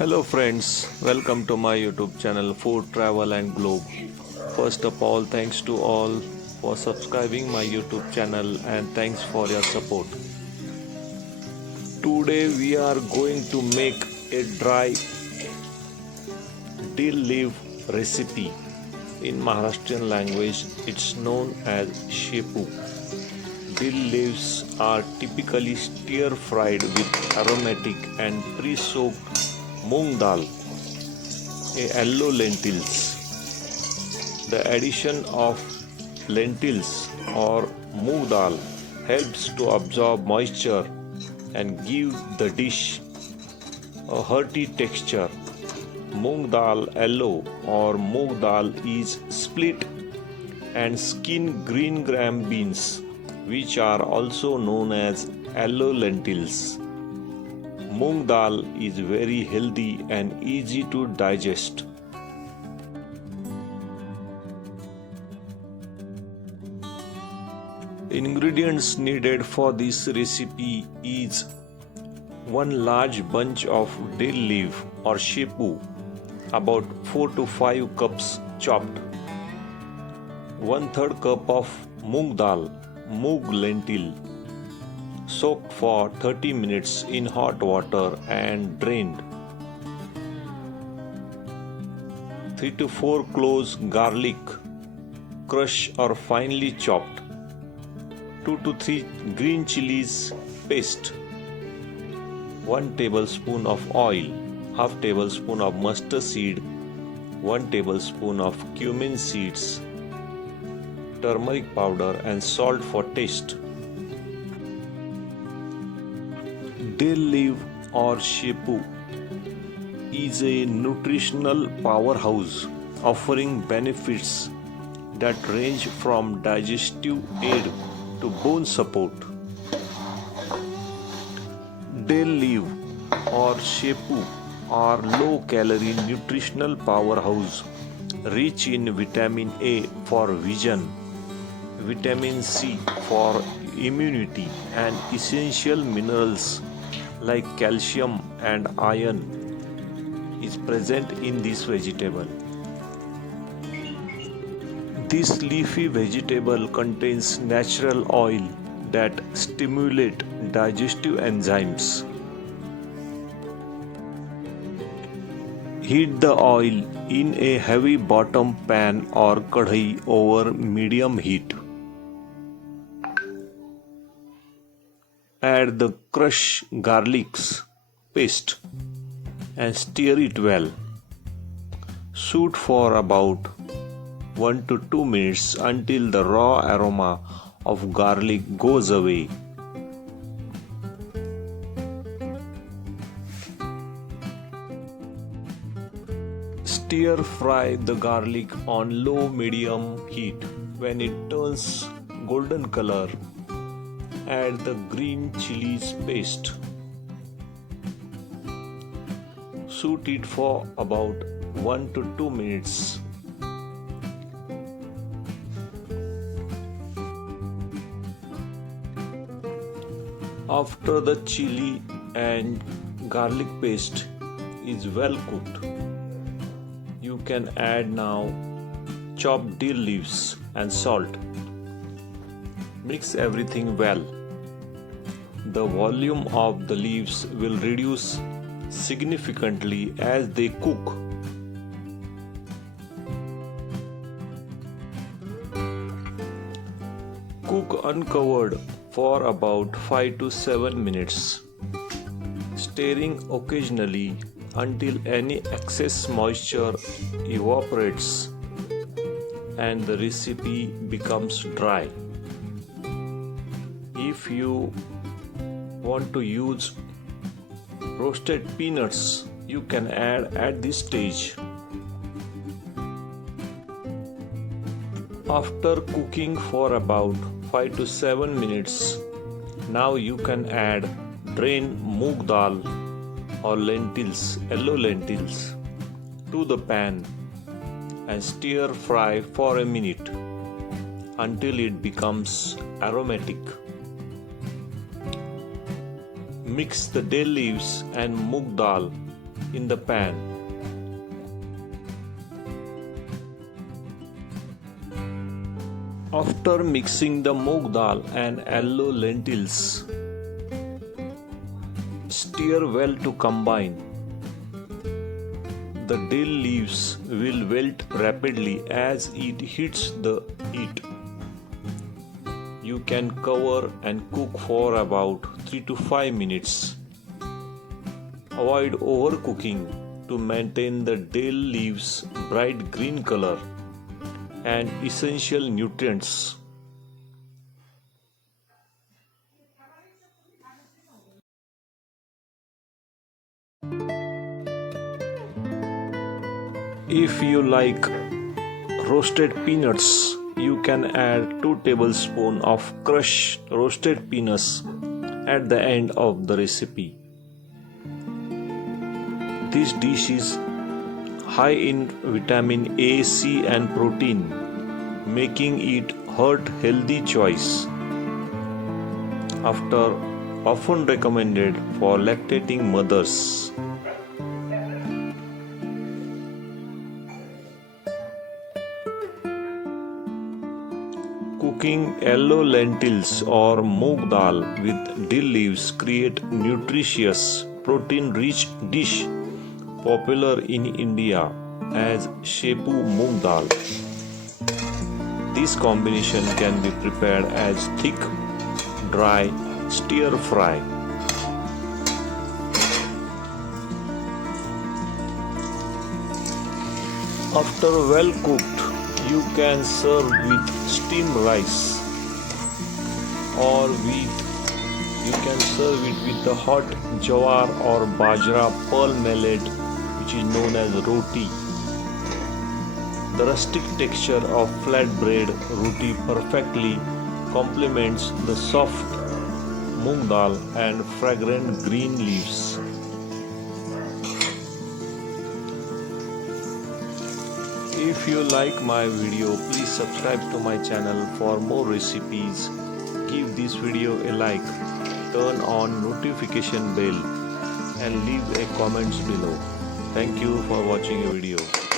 Hello friends, welcome to my YouTube channel Food Travel and Globe. First of all, thanks to all for subscribing my YouTube channel and thanks for your support. Today we are going to make a dry dill leaf recipe. In Maharashtrian language, it's known as Shepu. Dill leaves are typically stir-fried with aromatic and pre-soaked Moong Dal, yellow lentils. The addition of lentils or Moong Dal helps to absorb moisture and give the dish a hearty texture. Moong Dal yellow or Moong Dal is split and skinned green gram beans, which are also known as yellow lentils. Moong Dal is very healthy and easy to digest. Ingredients needed for this recipe is 1 large bunch of dill leaf or shepu, about 4 to 5 cups chopped, 1/3 cup of Moong Dal, moong lentil, soaked for 30 minutes in hot water and drained. 3 to 4 cloves garlic, crushed or finely chopped. 2 to 3 green chilies paste. 1 tablespoon of oil, half tablespoon of mustard seed, 1 tablespoon of cumin seeds, turmeric powder and salt for taste. Dill leaf or shepu is a nutritional powerhouse offering benefits that range from digestive aid to bone support. Dill leaf or shepu are low-calorie nutritional powerhouse rich in vitamin A for vision, vitamin C for immunity, and essential minerals like calcium and iron is present in this vegetable. This leafy vegetable contains natural oil that stimulate digestive enzymes. Heat the oil in a heavy bottom pan or kadhai over medium heat. Add the crushed garlic paste and stir it well. Saute for about 1 to 2 minutes until the raw aroma of garlic goes away. Stir fry the garlic on low-medium heat. When it turns golden color, add the green chilies paste. Saute it for about 1 to 2 minutes. After the chili and garlic paste is well cooked, you can add now chopped dill leaves and salt. Mix everything well. The volume of the leaves will reduce significantly as they cook. Cook uncovered for about 5 to 7 minutes, stirring occasionally until any excess moisture evaporates and the recipe becomes dry. If you want to use roasted peanuts, you can add at this stage. After cooking for about 5 to 7 minutes, now you can add drained moong dal or lentils, yellow lentils, to the pan and stir fry for a minute until it becomes aromatic. Mix the dill leaves and moong dal in the pan. After mixing the moong dal and yellow lentils, stir well to combine. The dill leaves will wilt rapidly as it hits the heat. You can cover and cook for about 3 to 5 minutes. Avoid overcooking to maintain the dill leaves' bright green color and essential nutrients. If you like roasted peanuts, you can add 2 tablespoons of crushed roasted peanuts at the end of the recipe. This dish is high in vitamin A, C and protein, making it heart healthy choice. Often recommended for lactating mothers. Cooking yellow lentils or moong dal with dill leaves create nutritious, protein-rich dish popular in India as Shepu Moong Dal. This combination can be prepared as thick, dry, stir fry. After well cooked, you can serve with steamed rice or you can serve it with the hot jawar or bajra pearl millet, which is known as roti. The rustic texture of flatbread roti perfectly complements the soft moong dal and fragrant green leaves. If you like my video, please subscribe to my channel for more recipes. Give this video a like, turn on notification bell and leave a comments below. Thank you for watching a video.